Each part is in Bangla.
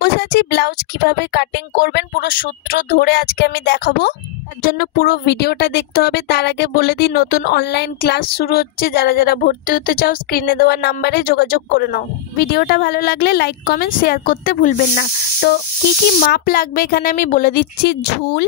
সব্যসাচী ব্লাউজ কিভাবে কাটিং করবেন পুরো সূত্র ধরে আজকে আমি দেখাবো। তার জন্য পুরো ভিডিওটা দেখতে হবে। তার আগে বলে দিই, নতুন অনলাইন ক্লাস শুরু হচ্ছে, যারা যারা ভর্তি হতে চাও স্ক্রিনে দেওয়া নাম্বারে যোগাযোগ করে নাও। ভিডিওটা ভালো লাগলে লাইক কমেন্ট শেয়ার করতে ভুলবেন না। তো কি কি মাপ লাগবে এখানে আমি বলে দিচ্ছি। ঝুল,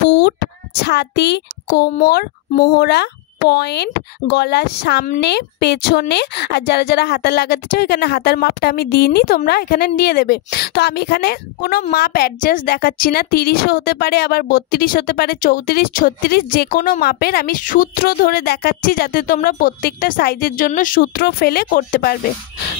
পুট, ছাতি, কোমর, মোহরা, পয়েন্ট, গলার সামনে পেছনে, আর যারা যারা হাতা লাগাতে চাও এখানে হাতার মাপটা আমি দিইনি, তোমরা এখানে নিয়ে দেবে। তো আমি এখানে কোনো মাপ অ্যাডজাস্ট দেখাচ্ছি না। 30ও হতে পারে, আবার 32 হতে পারে, 34, 36, যে কোনো মাপের আমি সূত্র ধরে দেখাচ্ছি, যাতে তোমরা প্রত্যেকটা সাইজের জন্য সূত্র ফেলে করতে পারবে।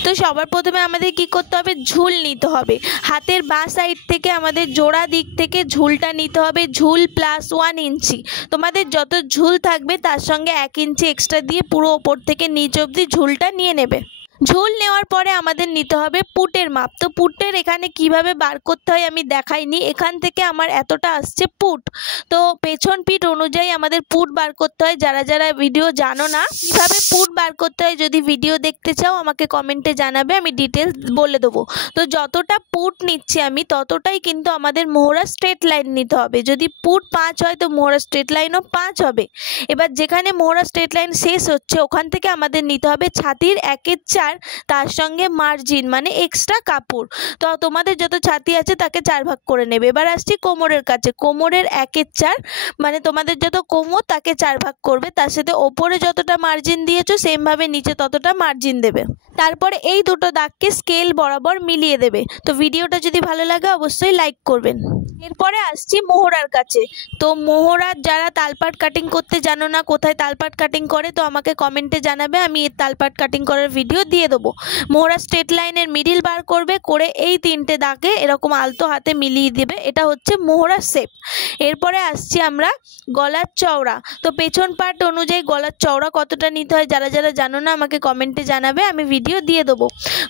তো সবার প্রথমে আমাদের কি করতে হবে, ঝুল নিতে হবে। হাতের বাঁ সাইড থেকে আমাদের জোড়া দিক থেকে ঝুলটা নিতে হবে। ঝুল প্লাস 1 ইঞ্চি, তোমাদের যত ঝুল থাকবে তার সঙ্গে 1 ইঞ্চি এক্সট্রা দিয়ে পুরো ওপর থেকে নিচ অবধি ঝুলটা নিয়ে নেবে। ঝুল নেওয়ার পরে আমাদের নিতে হবে পুটের মাপ। তো পুটের এখানে কিভাবে বার করতে হয় আমি দেখাইনি। এখান থেকে আমার এতটা আসছে পুট, তো পেছন পিঠ অনুযায়ী আমাদের পুট বার করতে হয়। যারা যারা ভিডিও জানো না কীভাবে পুট বার করতে হয়, যদি ভিডিও দেখতে চাও আমাকে কমেন্টে জানাবে, আমি ডিটেলস বলে দেবো। তো যতটা পুট নিচ্ছি আমি ততটাই কিন্তু আমাদের মোহরা স্ট্রেট লাইন নিতে হবে। যদি পুট 5 হয় তো মোহরা স্ট্রেট লাইনও 5 হবে। এবার যেখানে মোহরা স্ট্রেট লাইন শেষ হচ্ছে ওখান থেকে আমাদের নিতে হবে ছাতির 1/4, তার সঙ্গে মার্জিন মানে এক্সট্রা কাপড়। তো তোমাদের যত ছাতি আছে তাকে 4 ভাগ করে নেবে। এবার আসছি কোমরের কাছে। কোমরের 1/4 মানে তোমাদের যত কোমর তাকে 4 ভাগ করবে, তার সাথে ওপরে যতটা মার্জিন দিয়েছো সেমভাবে নিচে ততটা মার্জিন দেবে। তারপরে এই দুটো দাগকে স্কেল বরাবর মিলিয়ে দেবে। তো ভিডিওটা যদি ভালো লাগে অবশ্যই লাইক করবেন। এরপরে আসছি মোহরার কাছে। তো মোহরার যারা তালপাট কাটিং করতে জানো না, কোথায় তালপাট কাটিং করে, তো আমাকে কমেন্টে জানাবে, আমি এই তালপাট কাটিং করার ভিডিও দিয়ে দেবো। মোহরা স্ট্রেট লাইনের মিডিল বার করবে, করে এই 3টে দাগে এরকম আলতো হাতে মিলিয়ে দেবে। এটা হচ্ছে মোহরা শেপ। এরপরে আসছি আমরা গলার চওড়া। তো পেছন পার্ট অনুযায়ী গলার চওড়া কতটা নিতে হয় যারা যারা জানো না আমাকে কমেন্টে জানাবে, আমি ভিডিও দিয়ে দেবো।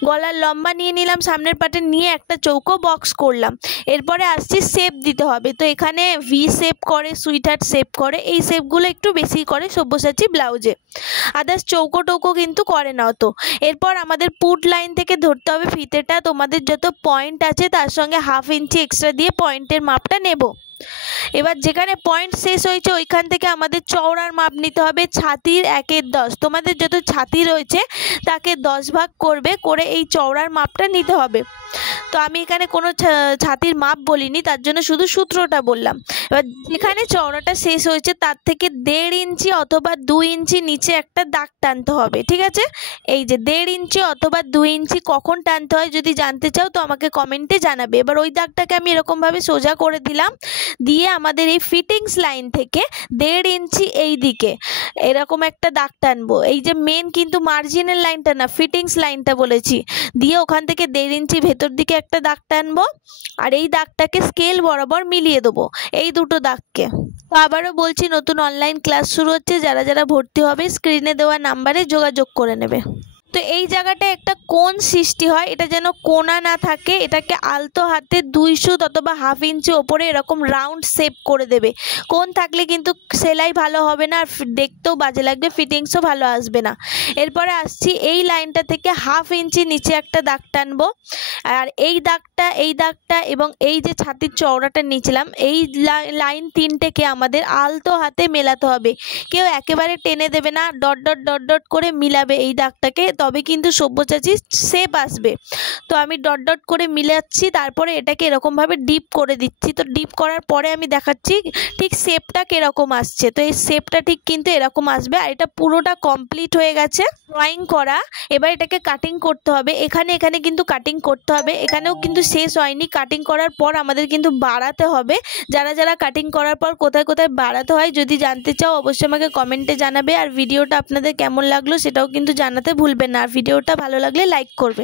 গলার লম্বা নিয়ে নিলাম, সামনের পার্টে নিয়ে একটা চৌকো বক্স করলাম। এরপরে আসছি শেপ দিতে হবে। তো এখানে ভি শেপ করে, সুইট হার্ট শেপ করে, এই শেপগুলো একটু বেশি করে সব্যসাচী ব্লাউজে, আদার্স চৌকো টৌকো কিন্তু করে না অত। এরপর আমাদের পুট লাইন থেকে ধরতে হবে ফিতেটা। তোমাদের যত পয়েন্ট আছে তার সঙ্গে 1/2 ইঞ্চি এক্সট্রা দিয়ে পয়েন্টের মাপটা নেব। এবার যেখানে পয়েন্ট শেষ হয়েছে ওইখান থেকে আমাদের চওড়ার মাপ নিতে হবে ছাতির 1/10। তোমাদের যত ছাতি রয়েছে তাকে 10 ভাগ করবে, করে এই চওড়ার মাপটা নিতে হবে। তো আমি এখানে কোনো ছাতির মাপ বলিনি, তার জন্য শুধু সূত্রটা বললাম। এবার যেখানে চওড়াটা শেষ হয়েছে তার থেকে 1.5 ইঞ্চি অথবা 2 ইঞ্চি নিচে একটা দাগ টানতে হবে, ঠিক আছে। এই যে 1.5 ইঞ্চি অথবা 2 ইঞ্চি কখন টানতে হয় যদি জানতে চাও তো আমাকে কমেন্টে জানাবে। এবার ওই দাগটাকে আমি এরকমভাবে সোজা করে দিলাম, দিয়ে আমাদের এই ফিটিংস লাইন থেকে 1.5 ইঞ্চি এই দিকে এরকম একটা দাগ টানবো। এই যে মেন কিন্তু মার্জিনের লাইনটা না, ফিটিংস লাইনটা বলেছি। দিয়ে ওখান থেকে 1.5 ইঞ্চি ভেতর দিকে একটা দাগ টানবো, আর এই দাগটাকে স্কেল বরাবর মিলিয়ে দেবো এই দুটো দাগকে। তো আবারও বলছি, নতুন অনলাইন ক্লাস শুরু হচ্ছে, যারা যারা ভর্তি হবে স্ক্রিনে দেওয়া নাম্বারে যোগাযোগ করে নেবে। তো এই জায়গাটায় একটা কোণ সৃষ্টি হয়, এটা যেন কোণা না থাকে, এটাকে আলতো হাতে 2 সুত অথবা 1/2 ইঞ্চি ওপরে এরকম রাউন্ড শেপ করে দেবে। কোণ থাকলে কিন্তু সেলাই ভালো হবে না, আর দেখতেও বাজে লাগবে, ফিটিংসও ভালো আসবে না। এরপরে আসছি এই লাইনটা থেকে 1/2 ইঞ্চি নিচে একটা দাগ টানবো, আর এই দাগটা এবং এই যে ছাতির চওড়াটা নিয়েছিলাম এই লাইন 3টেকে আমাদের আলতো হাতে মেলাতে হবে। কেউ একেবারে টেনে দেবে না, ডট ডট ডট ডট করে মিলাবে এই দাগটাকে, তবে কিন্তু সব্যসাচী শেপ আসবে। তো আমি ডট ডট করে মিলাচ্ছি, তারপরে এটাকে এরকমভাবে ডিপ করে দিচ্ছি। তো ডিপ করার পরে আমি দেখাচ্ছি ঠিক শেপটা কীরকম আসছে। তো এই শেপটা ঠিক কিন্তু এরকম আসবে। আর এটা পুরোটা কমপ্লিট হয়ে গেছে ড্রয়িং করা। এবার এটাকে কাটিং করতে হবে। এখানে কিন্তু কাটিং করতে হবে, এখানেও কিন্তু শেষ হয়নি। কাটিং করার পর আমাদের কিন্তু বাড়াতে হবে। যারা যারা কাটিং করার পর কোথায় কোথায় বাড়াতে হয় যদি জানতে চাও অবশ্যই আমাকে কমেন্টে জানাবে। আর ভিডিওটা আপনাদের কেমন লাগলো সেটাও কিন্তু জানাতে ভুলবেন না। আর ভিডিওটা ভালো লাগলে লাইক করবে।